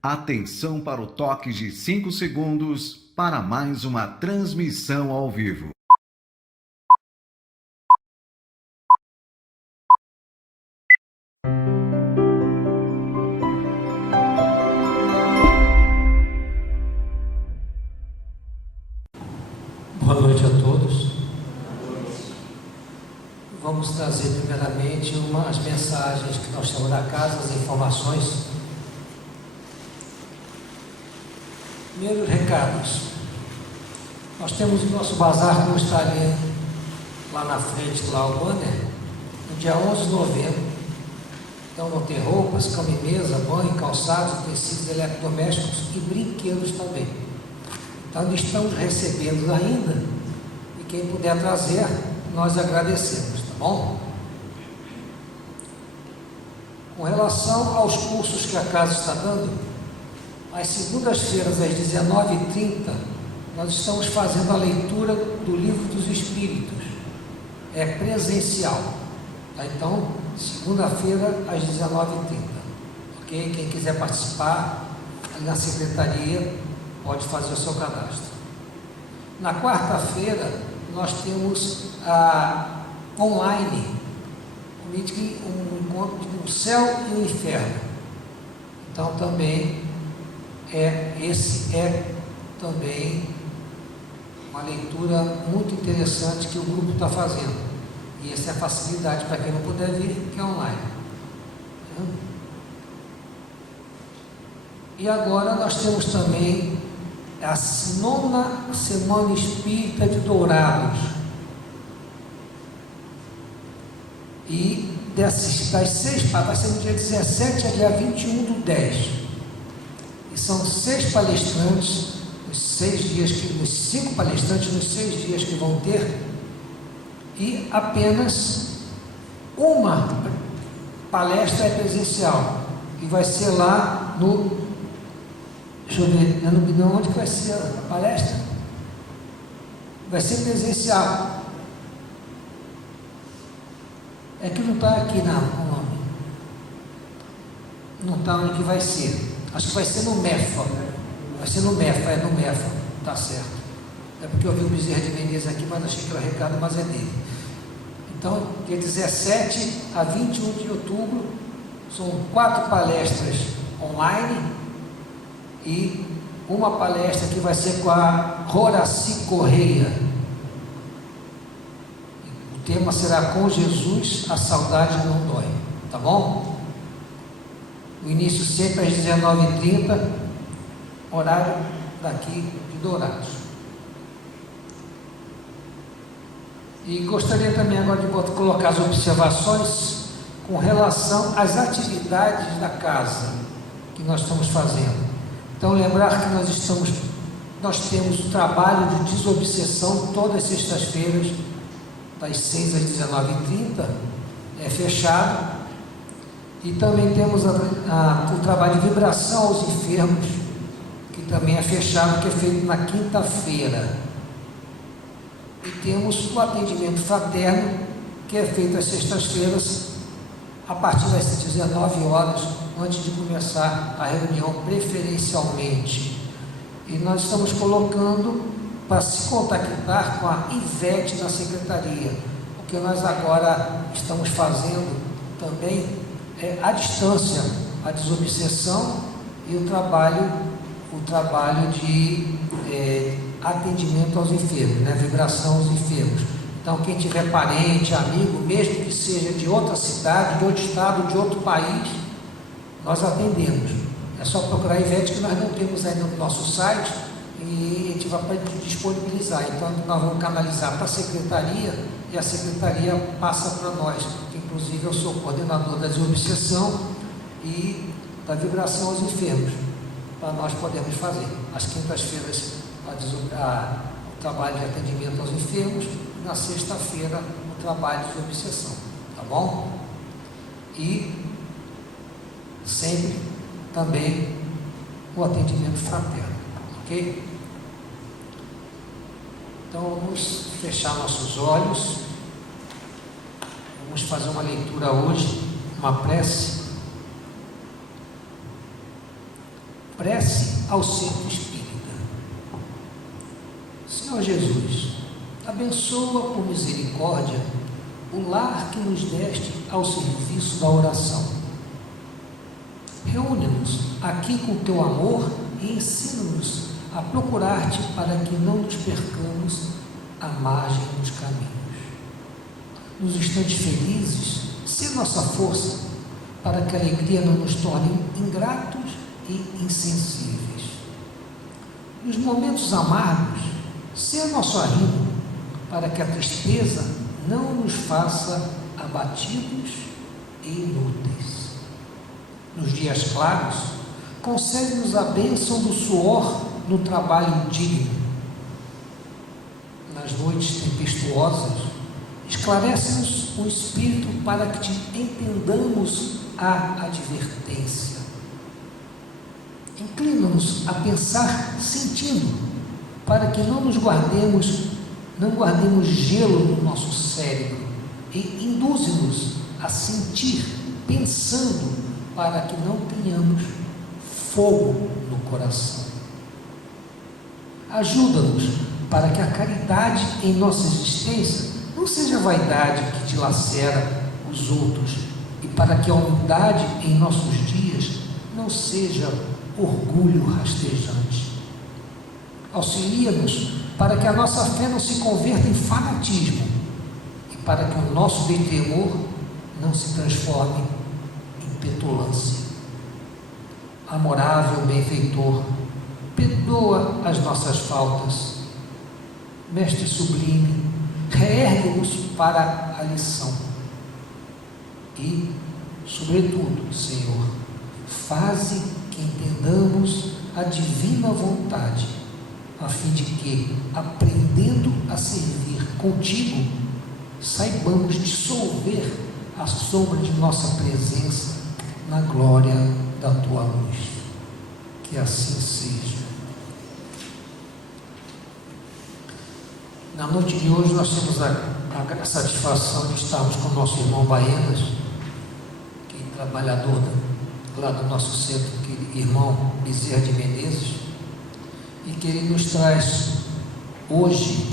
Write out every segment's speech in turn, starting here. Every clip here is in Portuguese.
Atenção para o toque de 5 segundos para mais uma transmissão ao vivo. Boa noite a todos. Vamos trazer primeiramente as mensagens que nós temos da casa, as informações. Primeiros recados. Nós temos o nosso bazar como está ali lá na frente, lá o banner, no dia 11 de novembro. Então vão ter roupas, cama e mesa, banho, calçados, utensílios eletrodomésticos e brinquedos também. Então estamos recebendo ainda, e quem puder trazer, nós agradecemos, tá bom? Com relação aos cursos que a casa está dando, às segundas-feiras, às 19h30, nós estamos fazendo a leitura do Livro dos Espíritos. É presencial, tá? Então, segunda-feira, às 19h30, ok? Quem quiser participar, ali na secretaria, pode fazer o seu cadastro. Na quarta-feira, nós temos a online, um encontro de um céu e um inferno. Então, também esse é também uma leitura muito interessante que o grupo está fazendo. E essa é a facilidade para quem não puder vir, que é online. E agora nós temos também a 9ª Semana Espírita de Dourados. E das 6, vai ser no dia 17 a dia 21/10. E são 6 palestrantes, os 5 palestrantes nos 6 dias que vão ter, e apenas uma palestra é presencial, e vai ser lá no... Deixa eu ver, onde que vai ser a palestra? Vai ser presencial. É que não está aqui o nome. Não está onde que vai ser. Acho que vai ser no MEFA. Vai ser no MEFA, tá certo. É porque eu vi o Bezerra de Menezes aqui, mas achei que era recado, mas é dele. Então, dia 17 a 21 de outubro, são 4 palestras online e uma palestra que vai ser com a Horaci Correia. O tema será Com Jesus, a saudade não dói. Tá bom? O início sempre às 19h30, horário daqui de Dourados. E gostaria também agora de colocar as observações com relação às atividades da casa que nós estamos fazendo. Então, lembrar que nós temos o trabalho de desobsessão todas as sextas-feiras, das 6 às 19h30, é fechado. E também temos o trabalho de vibração aos enfermos, que também é fechado, que é feito na quinta-feira. E temos o atendimento fraterno, que é feito às sextas-feiras, a partir das 19 horas, antes de começar a reunião preferencialmente. E nós estamos colocando para se contactar com a Ivete na secretaria, porque nós agora estamos fazendo também à distância a desobsessão e o trabalho de atendimento aos enfermos, né? Vibração aos enfermos. Então, quem tiver parente, amigo, mesmo que seja de outra cidade, de outro estado, de outro país, nós atendemos. É só procurar a Ivete, que nós não temos ainda no nosso site, e a gente vai disponibilizar. Então, nós vamos canalizar para a secretaria, e a secretaria passa para nós, que inclusive eu sou coordenador da desobsessão e da vibração aos enfermos, para nós podermos fazer às quintas-feiras o trabalho de atendimento aos enfermos, e na sexta-feira o trabalho de desobsessão, tá bom? E sempre também o atendimento fraterno, ok? Então vamos fechar nossos olhos, vamos fazer uma leitura hoje, uma prece. Prece ao Centro Espírita. Senhor Jesus, abençoa por misericórdia o lar que nos deste ao serviço da oração. Reúne-nos aqui com teu amor e ensina-nos a procurar-te para que não nos percamos à margem dos caminhos. Nos instantes felizes, sê nossa força para que a alegria não nos torne ingratos e insensíveis. Nos momentos amargos, sê nosso arrimo para que a tristeza não nos faça abatidos e inúteis. Nos dias claros, concede-nos a bênção do suor no trabalho digno. Nas noites tempestuosas, esclarece-nos o espírito para que te entendamos a advertência. Inclina-nos a pensar sentindo, para que não guardemos gelo no nosso cérebro, e induze-nos a sentir pensando, para que não tenhamos fogo no coração. Ajuda-nos para que a caridade em nossa existência não seja vaidade que dilacera os outros, e para que a humildade em nossos dias não seja orgulho rastejante. Auxilia-nos para que a nossa fé não se converta em fanatismo, e para que o nosso temor não se transforme em petulância. Amorável benfeitor, perdoa as nossas faltas. Mestre sublime, reergue-nos para a lição. E, sobretudo, Senhor, faze que entendamos a divina vontade, a fim de que, aprendendo a servir contigo, saibamos dissolver a sombra de nossa presença na glória da tua luz. Que assim seja. Na noite de hoje nós temos a satisfação de estarmos com o nosso irmão Baenas, que é trabalhador lá do nosso centro, irmão Bezerra de Menezes, e que ele nos traz hoje,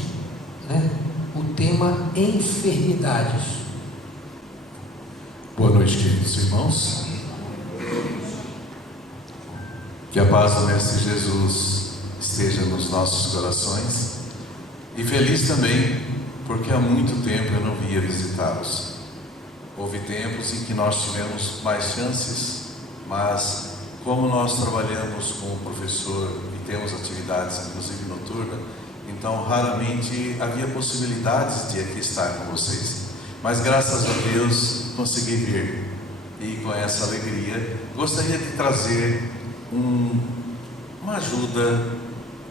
o tema enfermidades. Boa noite, queridos irmãos. Que a paz do Mestre Jesus esteja nos nossos corações, e feliz também porque há muito tempo eu não via visitá-los. Houve tempos em que nós tivemos mais chances, mas como nós trabalhamos com o professor e temos atividades inclusive noturna, então raramente havia possibilidades de aqui estar com vocês. Mas graças a Deus consegui vir, e com essa alegria gostaria de trazer uma ajuda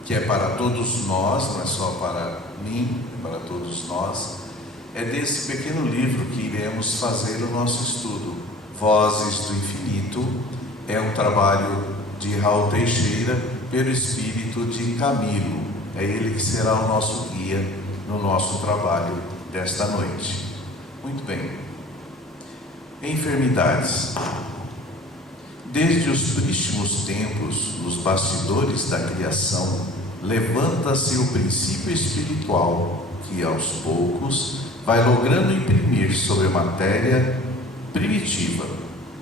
que é para todos nós, não é só para mim, é para todos nós. É desse pequeno livro que iremos fazer o nosso estudo, Vozes do Infinito. É um trabalho de Raul Teixeira, pelo espírito de Camilo. É ele que será o nosso guia no nosso trabalho desta noite. Muito bem. Enfermidades. Desde os prístimos tempos, nos bastidores da criação, levanta-se o princípio espiritual que, aos poucos, vai logrando imprimir sobre a matéria primitiva,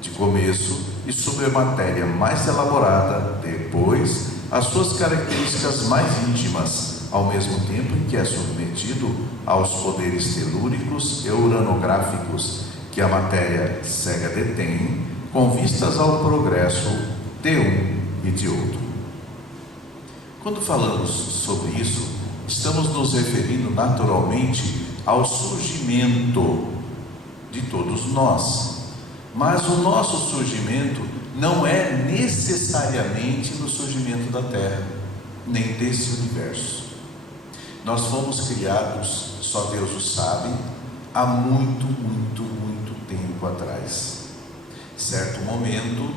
de começo, e sobre a matéria mais elaborada, depois, as suas características mais íntimas, ao mesmo tempo em que é submetido aos poderes telúricos e uranográficos que a matéria cega detém, com vistas ao progresso de um e de outro. Quando falamos sobre isso, estamos nos referindo naturalmente ao surgimento de todos nós, mas o nosso surgimento não é necessariamente no surgimento da Terra, nem desse universo. Nós fomos criados, só Deus o sabe, há muito tempo atrás. Certo momento,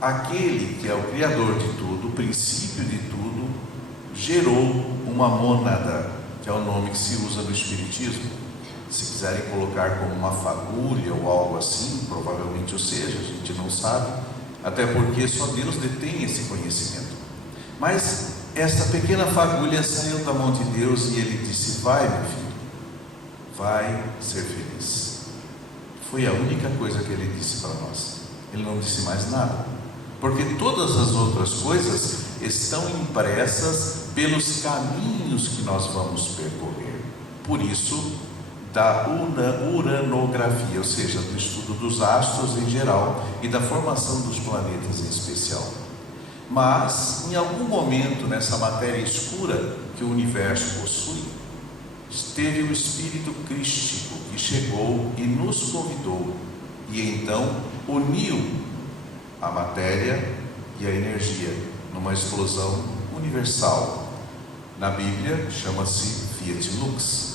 aquele que é o Criador de tudo, o princípio de tudo, gerou uma mônada, que é o nome que se usa no Espiritismo. Se quiserem colocar como uma fagulha ou algo assim, provavelmente o seja, a gente não sabe, até porque só Deus detém esse conhecimento. Mas esta pequena fagulha saiu da mão de Deus e ele disse: vai, meu filho, vai ser feliz. Foi a única coisa que ele disse para nós. Ele não disse mais nada, porque todas as outras coisas estão impressas pelos caminhos que nós vamos percorrer. Por isso, da uranografia, ou seja, do estudo dos astros em geral e da formação dos planetas em especial. Mas, em algum momento, nessa matéria escura que o universo possui, esteve o Espírito Crístico que chegou e nos convidou, e então uniu a matéria e a energia numa explosão universal. Na Bíblia chama-se Fiat Lux.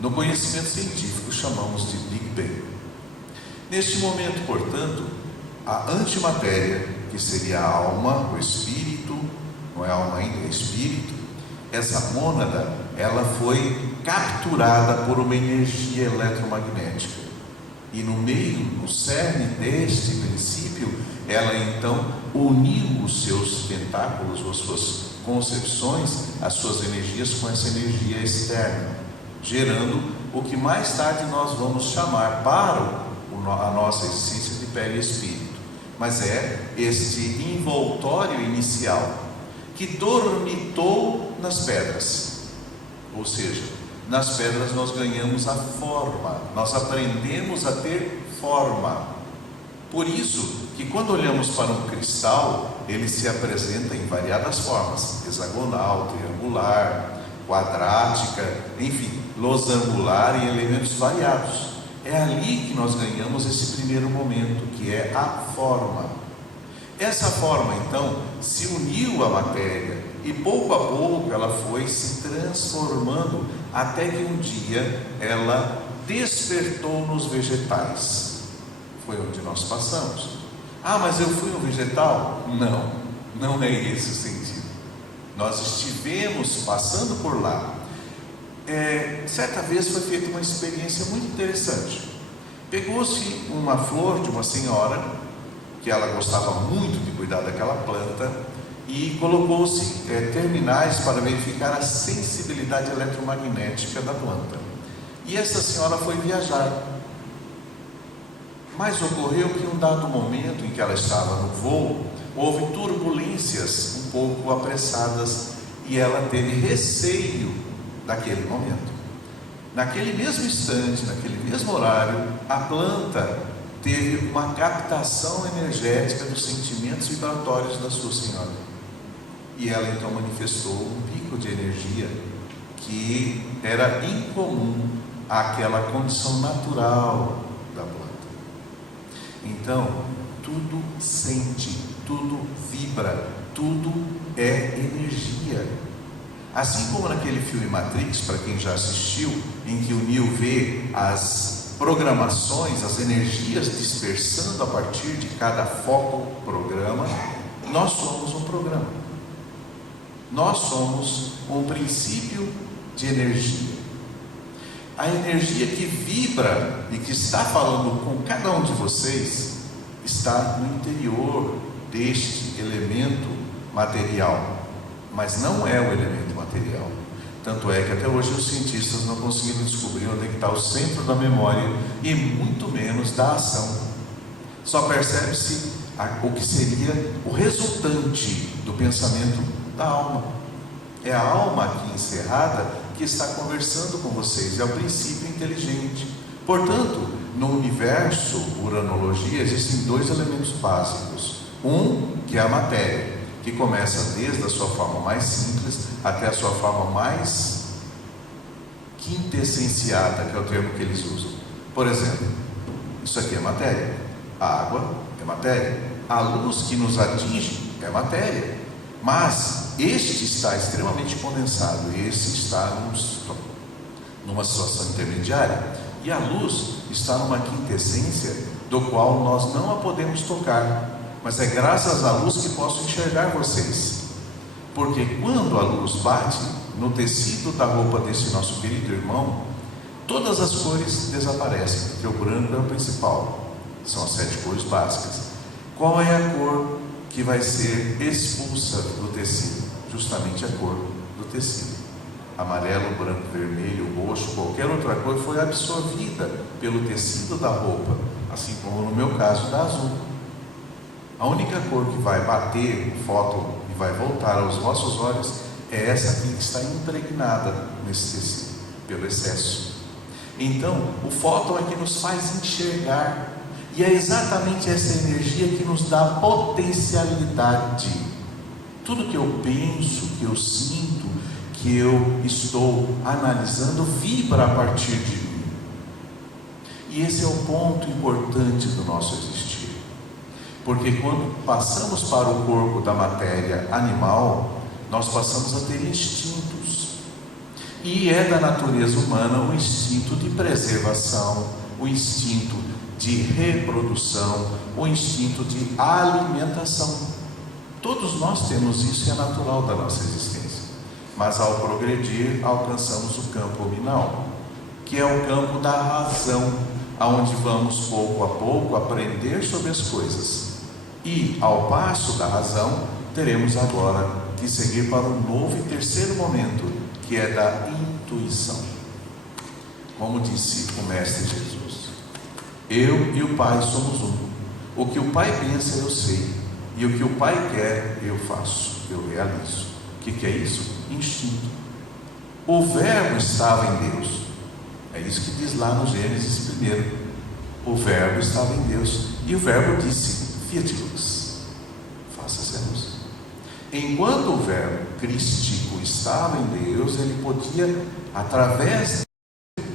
No conhecimento científico chamamos de Big Bang. Neste momento, portanto, a antimatéria, que seria a alma, o espírito, não é alma ainda, é espírito, essa mônada, ela foi capturada por uma energia eletromagnética. E no meio, no cerne deste princípio, ela então uniu os seus tentáculos, as suas concepções, as suas energias com essa energia externa, gerando o que mais tarde nós vamos chamar para a nossa essência de perispírito. Mas é este envoltório inicial que dormitou nas pedras. Ou seja, nas pedras nós ganhamos a forma, nós aprendemos a ter forma. Por isso que quando olhamos para um cristal, ele se apresenta em variadas formas: hexagonal, triangular, quadrática, enfim, losangular e elementos variados. É ali que nós ganhamos esse primeiro momento, que é a forma. Essa forma, então, se uniu à matéria e pouco a pouco ela foi se transformando até que um dia ela despertou nos vegetais. Foi onde nós passamos. Ah, mas eu fui um vegetal? Não, não é esse o sentido. Nós estivemos passando por lá. Certa vez foi feita uma experiência muito interessante. Pegou-se uma flor de uma senhora, que ela gostava muito de cuidar daquela planta, e colocou-se terminais para verificar a sensibilidade eletromagnética da planta. E essa senhora foi viajar. Mas ocorreu que em um dado momento em que ela estava no voo, houve turbulências um pouco apressadas e ela teve receio daquele momento. Naquele mesmo instante, naquele mesmo horário, a planta teve uma captação energética dos sentimentos vibratórios da sua senhora. E ela então manifestou um pico de energia que era incomum àquela condição natural da planta. Então, tudo sente, tudo vibra, tudo é energia. Assim como naquele filme Matrix, para quem já assistiu, em que o Neo vê as programações, as energias dispersando a partir de cada foco programa, nós somos um programa. Nós somos um princípio de energia. A energia que vibra e que está falando com cada um de vocês está no interior deste elemento material, mas não é o elemento material. Tanto é que até hoje os cientistas não conseguiram descobrir onde é que está o centro da memória e muito menos da ação. Só percebe-se o que seria o resultante do pensamento da alma. É a alma aqui encerrada que está conversando com vocês, é o princípio inteligente. Portanto, no universo uranologia existem dois elementos básicos. Um, que é a matéria, que começa desde a sua forma mais simples até a sua forma mais quintessenciada, que é o termo que eles usam. Por exemplo, isso aqui é matéria, a água é matéria, a luz que nos atinge é matéria, mas este está extremamente condensado, esse está numa situação intermediária, e a luz está numa quintessência do qual nós não a podemos tocar, mas é graças à luz que posso enxergar vocês, porque quando a luz bate no tecido da roupa desse nosso querido irmão, todas as cores desaparecem, porque o branco é o principal, são as 7 cores básicas. Qual é a cor que vai ser expulsa do tecido? Justamente a cor do tecido. Amarelo, branco, vermelho, roxo, qualquer outra cor foi absorvida pelo tecido da roupa, assim como no meu caso da azul. A única cor que vai bater o fóton e vai voltar aos vossos olhos é essa aqui que está impregnada nesse tecido, pelo excesso. Então, o fóton é que nos faz enxergar, e é exatamente essa energia que nos dá potencialidade. Tudo que eu penso, que eu sinto, que eu estou analisando, vibra a partir de mim. E esse é o ponto importante do nosso existir. Porque quando passamos para o corpo da matéria animal, nós passamos a ter instintos. E é da natureza humana o instinto de preservação, o instinto de reprodução, o instinto de alimentação. Todos nós temos isso e é natural da nossa existência. Mas ao progredir, alcançamos o campo hominal, que é o campo da razão, aonde vamos pouco a pouco aprender sobre as coisas. E ao passo da razão, teremos agora que seguir para um novo e terceiro momento, que é da intuição. Como disse o Mestre Jesus, eu e o Pai somos um. O que o Pai pensa eu sei, e o que o Pai quer eu faço, eu realizo. O que é isso? Instinto. O Verbo estava em Deus. É isso que diz lá no Gênesis 1. O Verbo estava em Deus. E o Verbo disse: Fiat lux, faça-se a luz. Enquanto o Verbo crístico estava em Deus, ele podia, através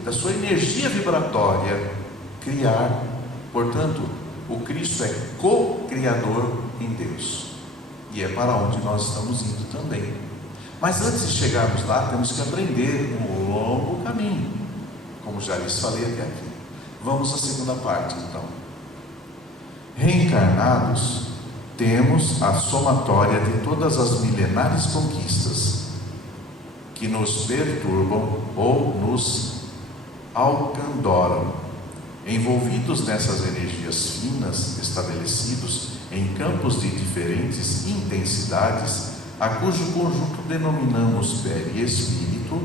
da sua energia vibratória, criar. Portanto, o Cristo é co-criador em Deus. E é para onde nós estamos indo também. Mas antes de chegarmos lá, temos que aprender um longo caminho, como já lhes falei até aqui. Vamos à segunda parte, então. Reencarnados, temos a somatória de todas as milenares conquistas que nos perturbam ou nos alcandoram, envolvidos nessas energias finas, estabelecidos em campos de diferentes intensidades, a cujo conjunto denominamos perispírito.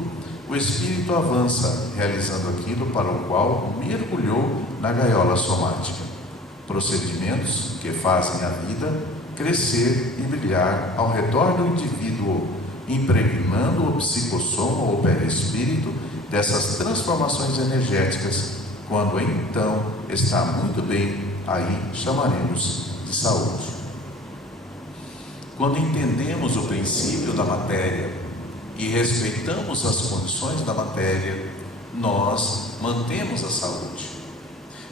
O espírito avança, realizando aquilo para o qual mergulhou na gaiola somática. Procedimentos que fazem a vida crescer e brilhar ao redor do indivíduo, impregnando o psicossoma ou perispírito dessas transformações energéticas. Quando então está muito bem, aí chamaremos de saúde. Quando entendemos o princípio da matéria e respeitamos as condições da matéria, nós mantemos a saúde.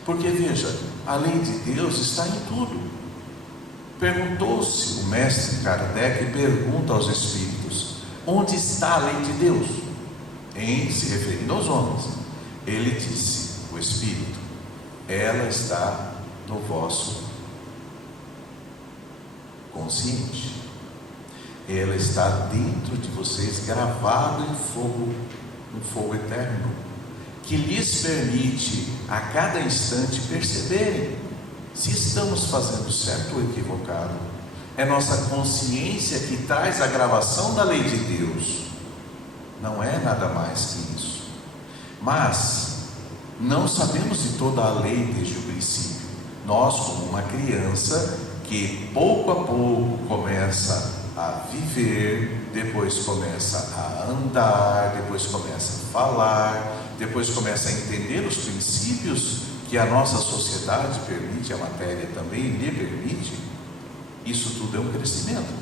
Porque veja, a lei de Deus está em tudo. Perguntou-se o mestre Kardec, pergunta aos espíritos: onde está a lei de Deus? Em se referindo aos homens. Ele disse, o espírito: ela está no vosso consciente. Ela está dentro de vocês, gravado em fogo, um fogo eterno, que lhes permite a cada instante perceberem se estamos fazendo certo ou equivocado. É nossa consciência que traz a gravação da lei de Deus, não é nada mais que isso. Mas não sabemos de toda a lei desde o princípio. Nós, como uma criança que pouco a pouco começa a viver, depois começa a andar, depois começa a falar, depois começa a entender os princípios que a nossa sociedade permite, a matéria também lhe permite. Isso tudo é um crescimento,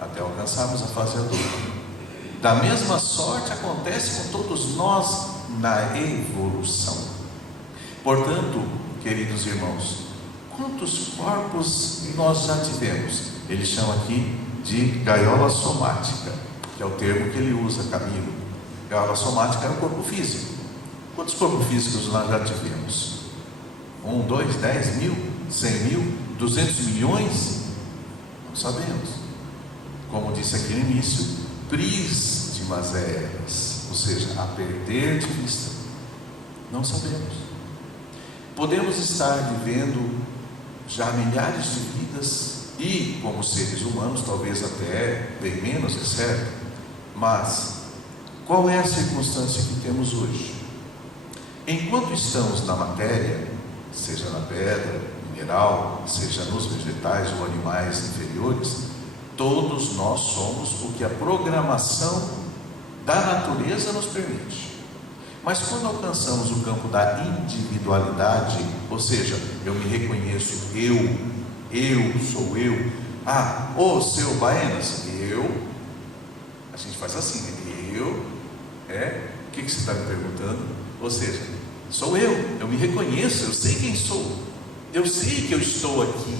até alcançarmos a fase adulta. Da mesma sorte acontece com todos nós na evolução. Portanto, queridos irmãos, quantos corpos nós já tivemos? Ele chama aqui de gaiola somática, que é o termo que ele usa, Camilo. Gaiola somática é o corpo físico. Quantos corpos físicos nós já tivemos? 1, 2, 10 mil, 100 mil, 200 milhões? Não sabemos. Como disse aqui no início, prístimas eras, ou seja, a perder de vista. Não sabemos. Podemos estar vivendo já há milhares de vidas e, como seres humanos, talvez até bem menos, é certo? Mas qual é a circunstância que temos hoje? Enquanto estamos na matéria, seja na pedra, mineral, seja nos vegetais ou animais inferiores, todos nós somos o que a programação da natureza nos permite. Mas quando alcançamos o campo da individualidade, ou seja, eu me reconheço, eu sou eu. Ô seu Baenas, a gente faz assim, o que você está me perguntando? Ou seja, sou eu me reconheço, eu sei quem sou, eu sei que eu estou aqui,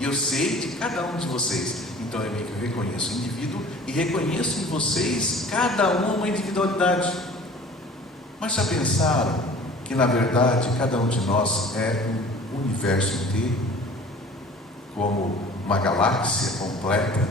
e eu sei de cada um de vocês. Então é meio que eu reconheço o indivíduo e reconheço em vocês cada uma individualidade. Mas já pensaram que na verdade cada um de nós é um universo inteiro, como uma galáxia completa,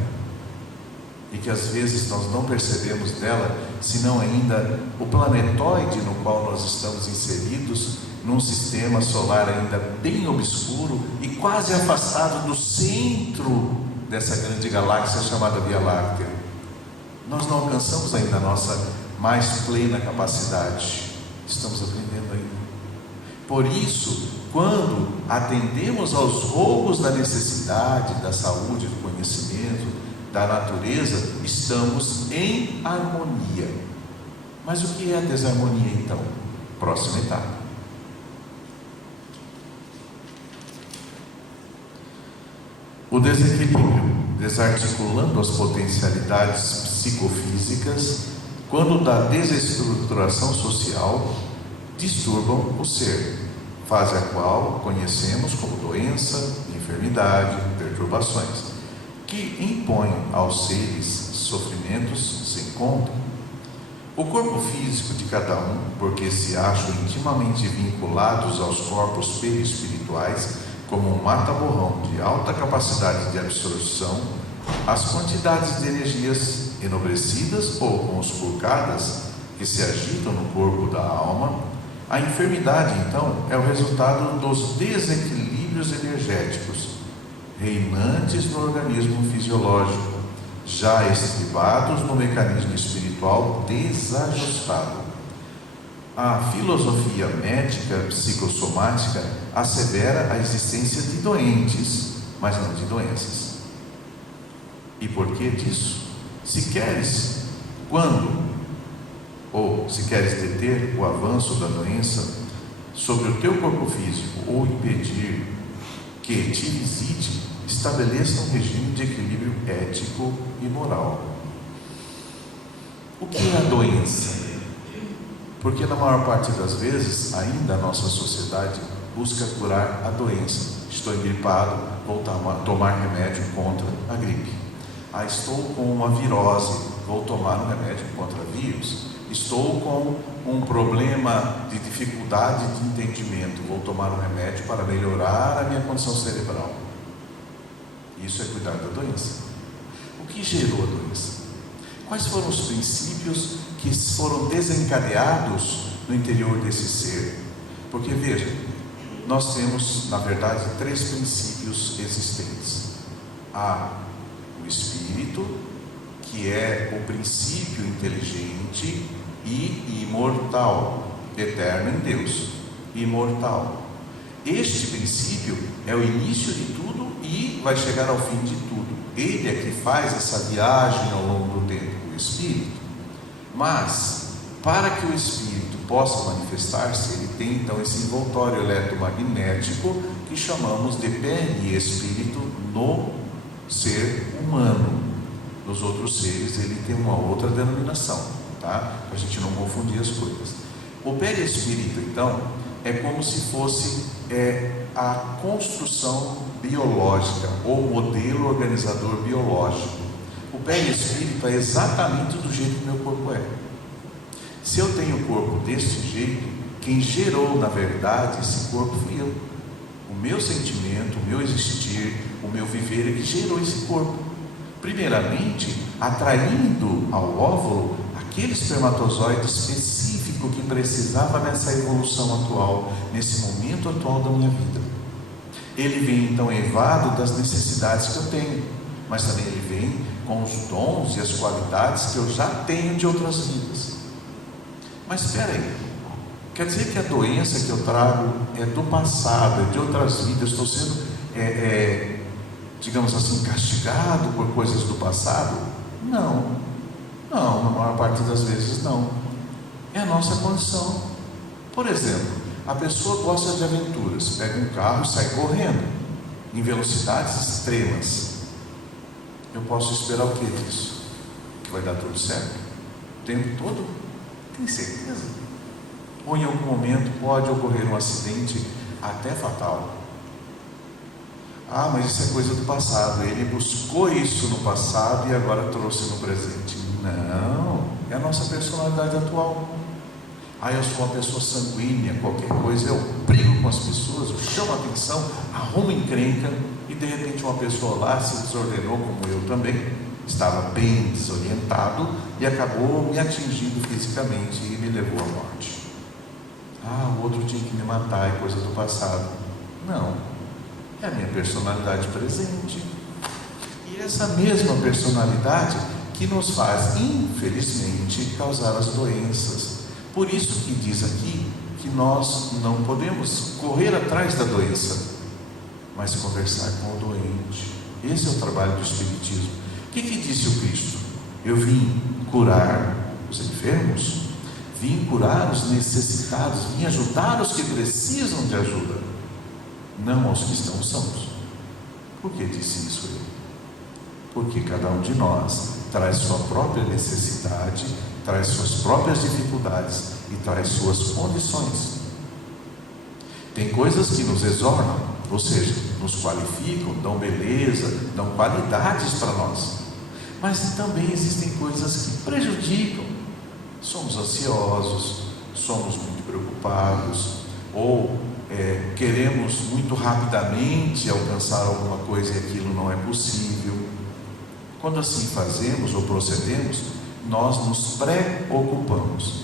e que às vezes nós não percebemos dela, senão ainda o planetóide no qual nós estamos inseridos, num sistema solar ainda bem obscuro e quase afastado do centro dessa grande galáxia chamada Via Láctea. Nós não alcançamos ainda a nossa mais plena capacidade, estamos aprendendo ainda. Por isso, quando atendemos aos rogos da necessidade, da saúde, do conhecimento, da natureza, estamos em harmonia. Mas o que é a desarmonia então? Próxima etapa. O desequilíbrio, desarticulando as potencialidades psicofísicas, quando da desestruturação social, disturbam o ser, fase a qual conhecemos como doença, enfermidade, perturbações, que impõem aos seres sofrimentos sem conta. O corpo físico de cada um, porque se acham intimamente vinculados aos corpos perispirituais, como um mata-borrão de alta capacidade de absorção, as quantidades de energias enobrecidas ou conspurcadas que se agitam no corpo da alma. A enfermidade, então, é o resultado dos desequilíbrios energéticos reinantes no organismo fisiológico, já estribados no mecanismo espiritual desajustado. A filosofia médica psicossomática assevera a existência de doentes, mas não de doenças. E por que disso? Se queres deter o avanço da doença sobre o teu corpo físico ou impedir que te visite, estabeleça um regime de equilíbrio ético e moral. O que é a doença? Porque na maior parte das vezes, ainda a nossa sociedade busca curar a doença. Estou engripado, vou tomar remédio contra a gripe. Estou com uma virose, vou tomar um remédio contra vírus. Estou com um problema de dificuldade de entendimento, vou tomar um remédio para melhorar a minha condição cerebral. Isso é cuidar da doença. O que gerou a doença? Quais foram os princípios que foram desencadeados no interior desse ser? Porque veja, nós temos, na verdade, 3 princípios existentes. Há o espírito, que é o princípio inteligente e imortal, eterno em Deus, imortal. Este princípio é o início de tudo e vai chegar ao fim de tudo. Ele é que faz essa viagem ao longo do tempo, o espírito. Mas, para que o espírito possa manifestar-se, ele tem então esse envoltório eletromagnético que chamamos de perispírito no ser humano. Nos outros seres ele tem uma outra denominação, tá? Para a gente não confundir as coisas. O perispírito então é como se fosse a construção biológica ou modelo organizador biológico. O perispírito é exatamente do jeito que meu corpo é. Se eu tenho o corpo desse jeito, quem gerou na verdade esse corpo fui eu. O meu sentimento, o meu existir, o meu viver é que gerou esse corpo. Primeiramente, atraindo ao óvulo aquele espermatozoide específico que precisava nessa evolução atual, nesse momento atual da minha vida. Ele vem então evado das necessidades que eu tenho, mas também ele vem com os dons e as qualidades que eu já tenho de outras vidas. Mas espera aí, quer dizer que a doença que eu trago é do passado, é de outras vidas? Estou sendo, digamos assim, castigado por coisas do passado? Não, na maior parte das vezes não. É a nossa condição. Por exemplo, a pessoa gosta de aventuras, pega um carro e sai correndo em velocidades extremas. Eu posso esperar o que disso? Que vai dar tudo certo? O tempo todo? Tem certeza? Ou em algum momento pode ocorrer um acidente até fatal? Ah, mas isso é coisa do passado. Ele buscou isso no passado e agora trouxe no presente. Não, é a nossa personalidade atual. Ah, eu sou uma pessoa sanguínea, qualquer coisa eu brigo com as pessoas, eu chamo a atenção, arrumo encrenca, e de repente uma pessoa lá se desordenou, como eu também, estava bem desorientado e acabou me atingindo fisicamente e me levou à morte. Ah, o outro tinha que me matar, é coisa do passado. Não, é a minha personalidade presente. E essa mesma personalidade que nos faz, infelizmente, causar as doenças. Por isso que diz aqui que nós não podemos correr atrás da doença, mas conversar com o doente. Esse é o trabalho do Espiritismo. O que disse o Cristo? Eu vim curar os enfermos, vim curar os necessitados, vim ajudar os que precisam de ajuda, não aos que estão sãos. Por que disse isso ele? Porque cada um de nós traz sua própria necessidade, traz suas próprias dificuldades e traz suas condições. Tem coisas que nos exornam, ou seja, nos qualificam, dão beleza, dão qualidades para nós. Mas também existem coisas que prejudicam. Somos ansiosos, somos muito preocupados, ou queremos muito rapidamente alcançar alguma coisa e aquilo não é possível. Quando assim fazemos ou procedemos, nós nos preocupamos.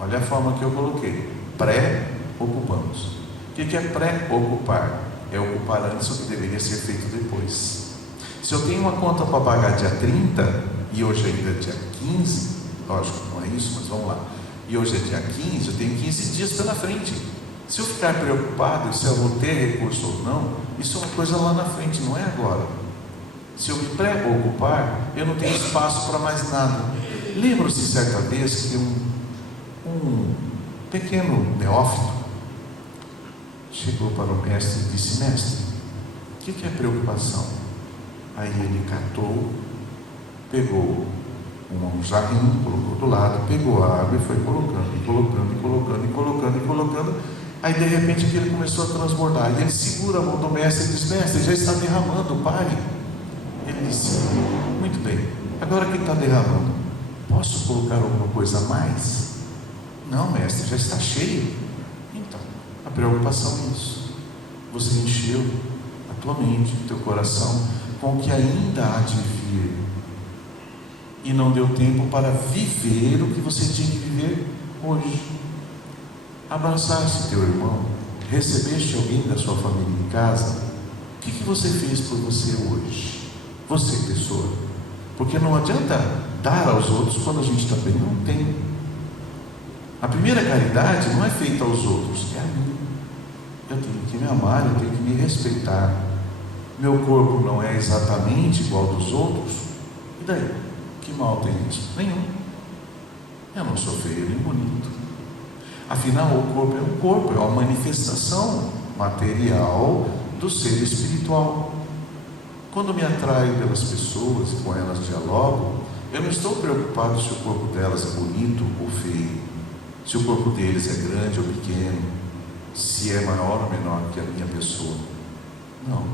Olha a forma que eu coloquei: preocupamos. O que é preocupar? É ocupar antes o que deveria ser feito depois. Se eu tenho uma conta para pagar dia 30 e hoje ainda é dia 15, lógico, não é isso, mas vamos lá, e hoje é dia 15, eu tenho 15 dias pela frente. Se eu ficar preocupado se eu vou ter recurso ou não, isso é uma coisa lá na frente, não é agora. Se eu me preocupar, eu não tenho espaço para mais nada. Lembro-se certa vez que um pequeno neófito chegou para o mestre e disse: mestre, o que é preocupação? Aí ele catou, pegou um jarrinho, colocou do lado, pegou a água e foi colocando. Aí de repente aquilo começou a transbordar. E ele segura a mão do mestre e diz: mestre, já está derramando, pare. Ele disse: muito bem, agora que está derramando, posso colocar alguma coisa a mais? Não, mestre, já está cheio. Então, a preocupação é isso. Você encheu a tua mente, o teu coração com o que ainda há de vir, e não deu tempo para viver o que você tinha que viver hoje. Abraçaste teu irmão, recebeste alguém da sua família em casa. O que você fez por você hoje? Você, pessoa. Porque não adianta dar aos outros quando a gente também não tem. A primeira caridade não é feita aos outros, é a mim. Eu tenho que me amar, eu tenho que me respeitar. Meu corpo não é exatamente igual ao dos outros, e daí? Que mal tem isso? Nenhum. Eu não sou feio nem bonito. Afinal, o corpo é um corpo, é uma manifestação material do ser espiritual. Quando me atraio pelas pessoas e com elas dialogo, eu não estou preocupado se o corpo delas é bonito ou feio, se o corpo deles é grande ou pequeno, se é maior ou menor que a minha pessoa. Não,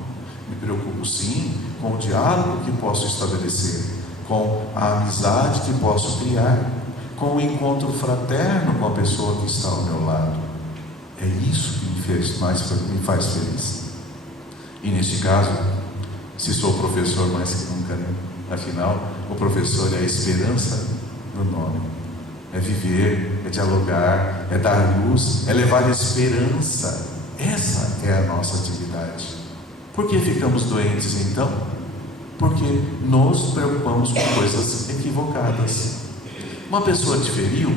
me preocupo sim com o diálogo que posso estabelecer, com a amizade que posso criar, com o encontro fraterno com a pessoa que está ao meu lado. É isso que me faz feliz. E neste caso, se sou professor mais que nunca, né? Afinal, o professor é a esperança no nome. É viver, é dialogar, é dar luz, é levar esperança. Essa é a nossa atividade. Por que ficamos doentes então? Porque nos preocupamos com coisas equivocadas. Uma pessoa te feriu?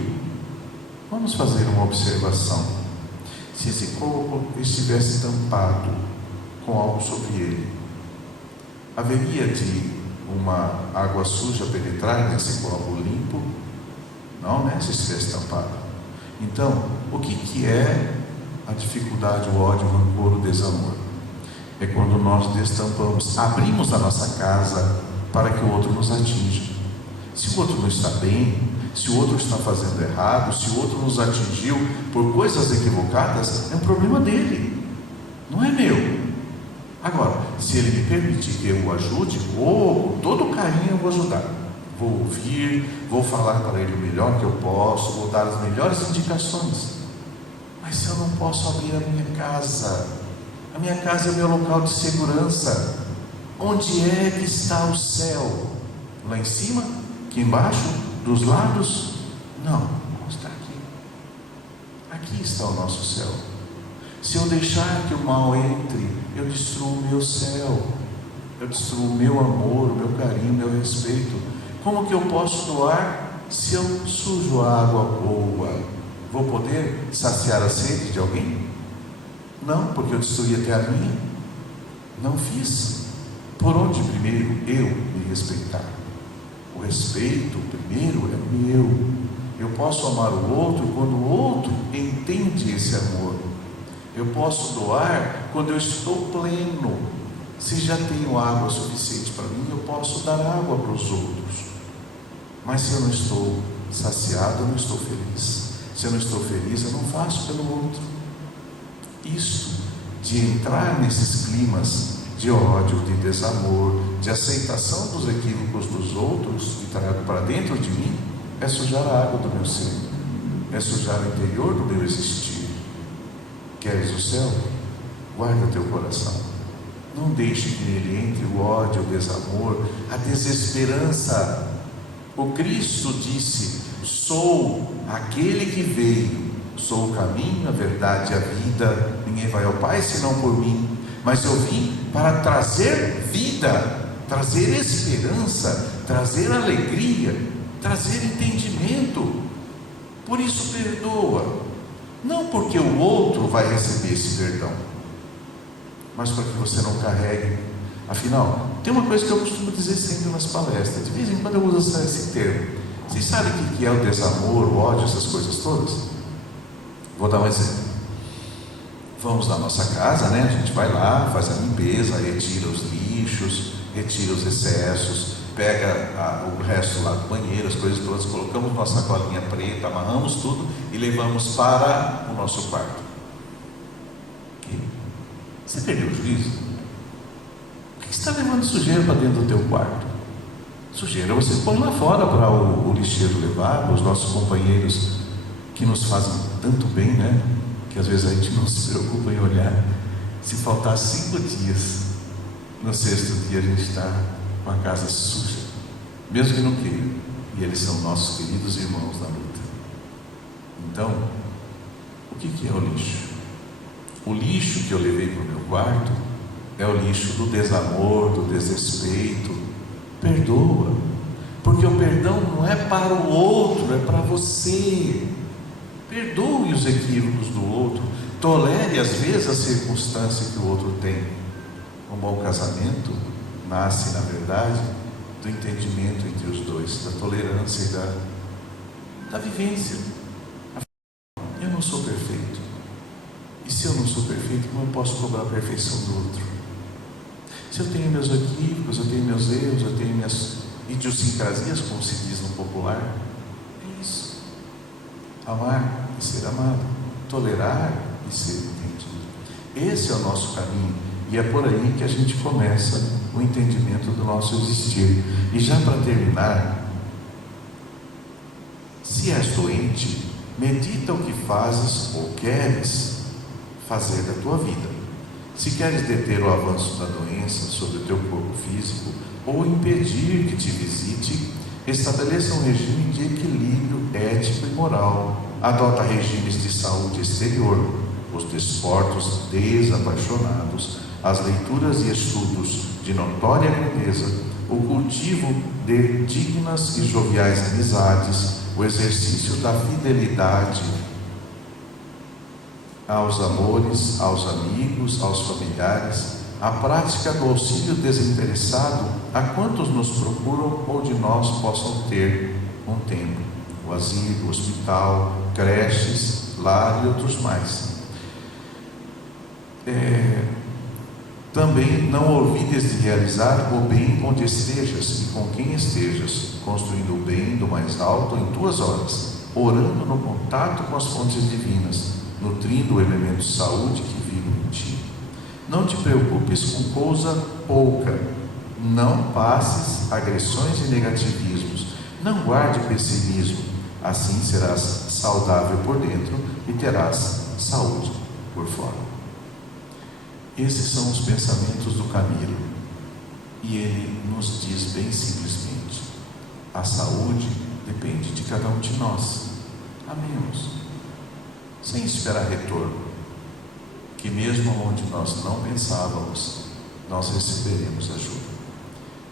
Vamos fazer uma observação. Se esse corpo estivesse tampado com algo sobre ele, haveria de uma água suja penetrar nesse corpo limpo? Não, né? Se estivesse tampado. Então, o que é a dificuldade, o ódio, o rancor, o desamor? É quando nós destampamos, abrimos a nossa casa para que o outro nos atinja. Se o outro não está bem, se o outro está fazendo errado, se o outro nos atingiu por coisas equivocadas, é um problema dele, não é meu. Agora, se ele me permitir que eu o ajude, com todo carinho eu vou ajudar. Vou ouvir, vou falar para ele o melhor que eu posso, vou dar as melhores indicações. Mas se eu não posso abrir a minha casa é o meu local de segurança. Onde é que está o céu? Lá em cima? Aqui embaixo? Dos lados? Não, está aqui. Aqui está o nosso céu. Se eu deixar que o mal entre, eu destruo o meu céu, eu destruo o meu amor, o meu carinho, o meu respeito. Como que eu posso doar se eu sujo a água boa? Vou poder saciar a sede de alguém? Não, porque eu destruí até a minha. Não fiz. Por onde primeiro eu me respeitar? O respeito primeiro é meu. Eu posso amar o outro quando o outro entende esse amor. Eu posso doar quando eu estou pleno. Se já tenho água suficiente para mim, eu posso dar água para os outros. Mas se eu não estou saciado, eu não estou feliz. Se eu não estou feliz, eu não faço pelo outro. Isso de entrar nesses climas de ódio, de desamor, de aceitação dos equívocos dos outros e trago para dentro de mim, é sujar a água do meu ser, é sujar o interior do meu existir. Queres o céu? Guarda teu coração. Não deixe que nele entre o ódio, o desamor, a desesperança. O Cristo disse: sou aquele que veio, sou o caminho, a verdade e a vida. Ninguém vai ao Pai senão por mim. Mas eu vim para trazer vida, trazer esperança, trazer alegria, trazer entendimento. Por isso perdoa. Não porque o outro vai receber esse perdão, mas para que você não carregue. Afinal, tem uma coisa que eu costumo dizer sempre nas palestras, de vez em quando eu uso esse termo. Vocês sabem o que é o desamor, o ódio, essas coisas todas? Vou dar um exemplo. Vamos na nossa casa, né? A gente vai lá, faz a limpeza, retira os lixos, retira os excessos, pega o resto lá do banheiro, as coisas todas, colocamos nossa sacolinha preta, amarramos tudo e levamos para o nosso quarto. E você perdeu o juízo? Por que você está levando sujeira para dentro do teu quarto? Sujeira você põe lá fora para o lixeiro levar, para os nossos companheiros que nos fazem tanto bem, né? Que às vezes a gente não se preocupa em olhar. Se faltar 5 dias, no 6º dia a gente está com a casa suja, mesmo que não queira, e eles são nossos queridos irmãos na luta. Então, o que é o lixo? O lixo que eu levei para o meu quarto é o lixo do desamor, do desrespeito. Perdoa, porque o perdão não é para o outro, é para você. Perdoe os equívocos do outro, tolere às vezes a circunstância que o outro tem. Um bom casamento nasce, na verdade, do entendimento entre os dois, da tolerância e da vivência. Eu não sou perfeito, e se eu não sou perfeito, como eu posso cobrar a perfeição do outro? Se eu tenho meus equívocos, eu tenho meus erros, eu tenho minhas idiosincrasias, como se diz no popular, é isso. Amar e ser amado, tolerar e ser entendido. Esse é o nosso caminho, e é por aí que a gente começa o entendimento do nosso existir. E já para terminar, se és doente, medita o que fazes ou queres fazer da tua vida. Se queres deter o avanço da doença sobre o teu corpo físico ou impedir que te visite, estabeleça um regime de equilíbrio ético e moral. Adota regimes de saúde exterior, os desportos desapaixonados, as leituras e estudos de notória grandeza, o cultivo de dignas e joviais amizades, o exercício da fidelidade aos amores, aos amigos, aos familiares, a prática do auxílio desinteressado a quantos nos procuram ou de nós possam ter um tempo, o asilo, o hospital, creches, lar e outros mais. Também não olvides de realizar o bem onde estejas e com quem estejas, construindo o bem do mais alto em tuas horas, orando no contato com as fontes divinas, nutrindo o elemento de saúde que vive em ti. Não te preocupes com coisa pouca, não passes agressões e negativismos, não guarde pessimismo, assim serás saudável por dentro e terás saúde por fora. Esses são os pensamentos do Camilo, e ele nos diz bem simplesmente: a saúde depende de cada um de nós. Amemos, sem esperar retorno, que mesmo onde nós não pensávamos, nós receberemos ajuda.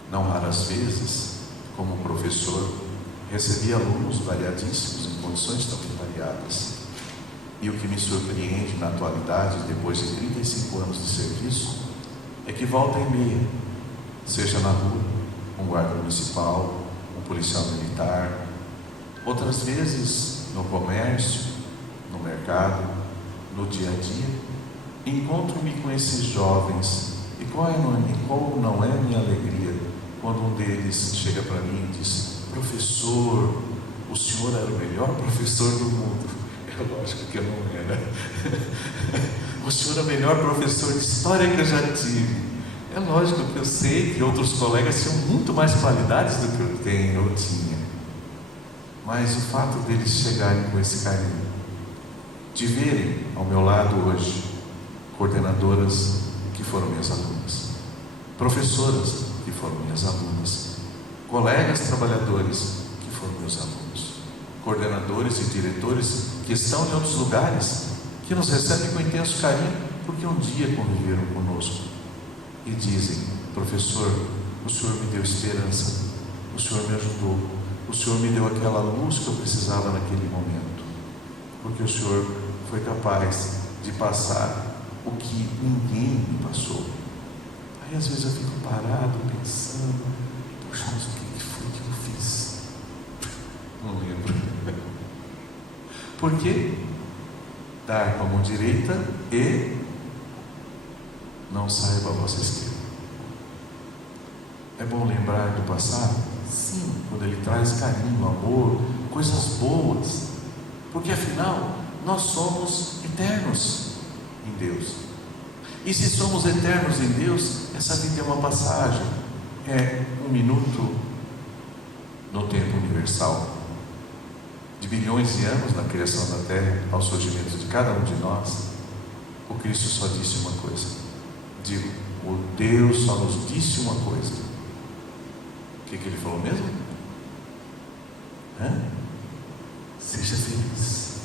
Não raras vezes, como professor, recebi alunos variadíssimos em condições também variadas. E o que me surpreende na atualidade, depois de 35 anos de serviço, é que volta e meia, seja na rua, um guarda municipal, um policial militar, outras vezes no comércio, no mercado, no dia a dia, encontro-me com esses jovens, e qual não é a minha alegria quando um deles chega para mim e diz: professor, o senhor era o melhor professor do mundo. É lógico que eu não era. O senhor é o melhor professor de história que eu já tive. É lógico que eu sei que outros colegas tinham muito mais qualidades do que eu tenho ou tinha. Mas o fato deles chegarem com esse carinho, de verem ao meu lado hoje coordenadoras que foram minhas alunas, professoras que foram minhas alunas, colegas trabalhadores que foram meus alunos, coordenadores e diretores que estão em outros lugares, que nos recebem com intenso carinho, porque um dia conviveram conosco e dizem: professor, o senhor me deu esperança, o senhor me ajudou, o senhor me deu aquela luz que eu precisava naquele momento, porque o senhor foi capaz de passar o que ninguém me passou. Aí às vezes eu fico parado pensando: poxa, mas o que foi que eu fiz? Não lembro. Por quê? Dar com a mão direita e não saiba a vossa esquerda. É bom lembrar do passado? Sim, quando ele traz carinho, amor, coisas boas, porque afinal nós somos eternos em Deus. E se somos eternos em Deus, essa vida é uma passagem, é um minuto no tempo universal. De bilhões de anos na criação da Terra, ao surgimento de cada um de nós, o Cristo só disse uma coisa. Digo, o Deus só nos disse uma coisa. O que ele falou mesmo? Seja feliz,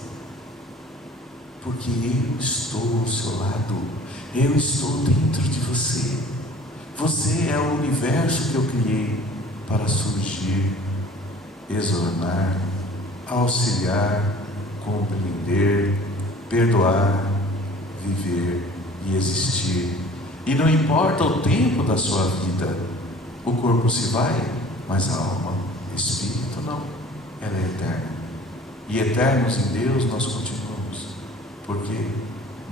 porque eu estou ao seu lado, eu estou dentro de você. Você é o universo que eu criei para surgir, exornar, auxiliar, compreender, perdoar, viver e existir. E não importa o tempo da sua vida, o corpo se vai, mas a alma, o espírito não, ela é eterna. E eternos em Deus nós continuamos, porque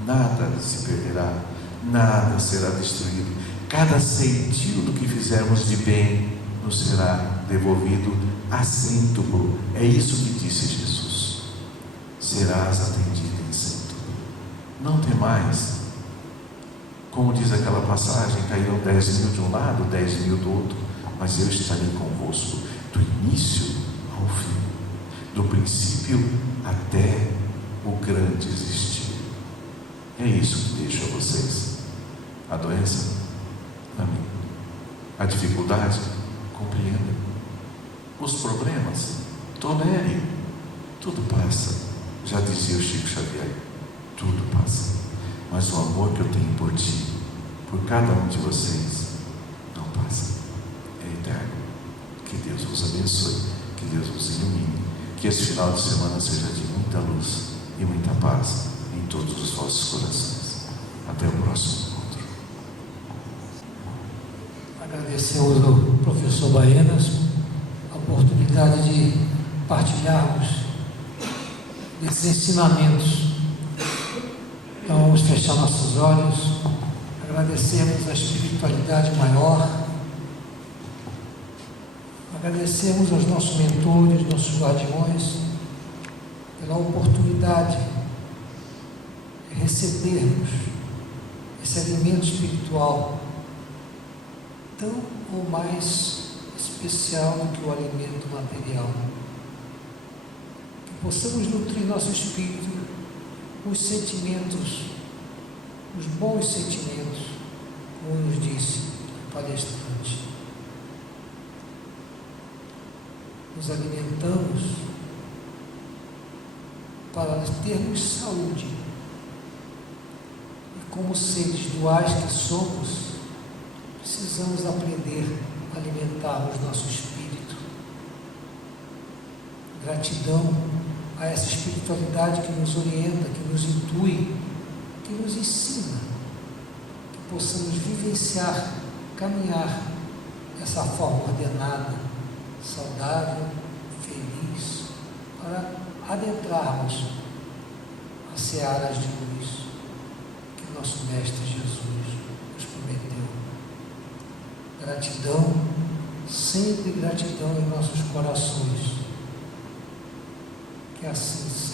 nada se perderá, nada será destruído. Cada centímetro do que fizermos de bem nos será devolvido a cêntuplo. É isso que disse Jesus: serás atendido em cêntuplo. Não temais. Como diz aquela passagem, cairão 10.000 de um lado, 10.000 do outro, mas eu estarei convosco do início ao fim, do princípio até o grande existir. É isso que deixo a vocês. A doença? Amém. A dificuldade? Compreenda. Os problemas? Tolere. Tudo passa. Já dizia o Chico Xavier: tudo passa. Mas o amor que eu tenho por ti, por cada um de vocês não passa, é eterno. Que Deus vos abençoe, que Deus vos ilumine, que esse final de semana seja de muita luz e muita paz em todos os vossos corações. Até o próximo encontro. Agradecemos ao professor Baenas a oportunidade de partilharmos desses ensinamentos. Então vamos fechar nossos olhos, agradecemos a espiritualidade maior, agradecemos aos nossos mentores, nossos guardiões, pela oportunidade de recebermos esse alimento espiritual tão ou mais especial do que o alimento material. Que possamos nutrir nosso espírito com os sentimentos, os bons sentimentos, como nos disse o palestrante. Nos alimentamos para termos saúde. E como seres duais que somos, precisamos aprender a alimentarmos nosso espírito. Gratidão a essa espiritualidade que nos orienta, que nos intui, que nos ensina, que possamos vivenciar, caminhar dessa forma ordenada, saudável, feliz, para adentrarmos as searas de luz que nosso Mestre Jesus nos prometeu. Gratidão, sempre gratidão em nossos corações. Que assim seja.